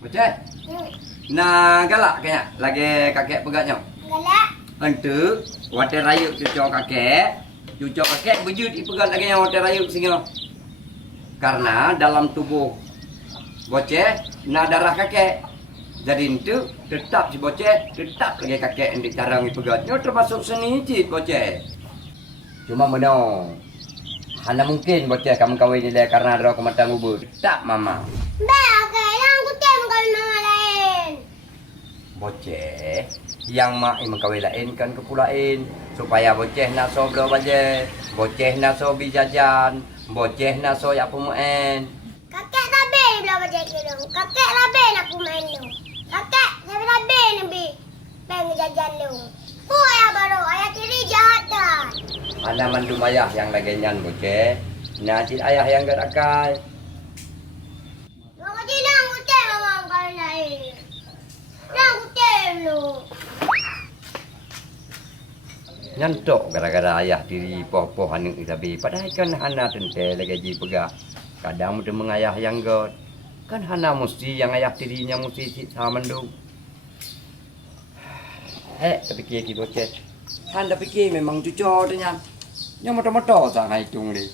Bocah. Nah, galak kayaknya lagi kakek pegatnya. Galak. Untuk water rayuk cucuk kakek bejut ipegat lagi yang water rayuk singa. Karena dalam tubuh bocah na darah kakek. Jadi itu tetap si bocah tetap lagi kakek yang dicarang ipegatnya termasuk seni cit bocah. Cuma menong. Hanya mungkin bocah kamu kawin dia karena ada kematang ubur. Tak mama. Okey, yang aku tengok kalau nama lain. Bocah yang mak kawin lain kan kepulain supaya bocah nak so bro baje, bocah nak so bijajan, bocah nak so ya pemuen. Kakek tabe belah baca dong. Kakek tabe nak aku main dong. Kakek saya tabe nabi. Pengen jajan dong. Ayah baru ayah tiri jahat dah. Ana mandum ayah yang lagenyan bocah. Najit ayah yang gerakai. Maka tidak aku tengok orang kalau lain. Dah aku tengok. Nyantok gara-gara ayah diri poh-poh anu tapi padahal kan hana tente lagi pegak. Kadang mudah mengayah yang god. Kan hana mesti yang ayah dirinya mesti sama mendung. Tapi kiki bocah. Handa pikir memang cucok dia. Yang moto-moto sang hitung deh.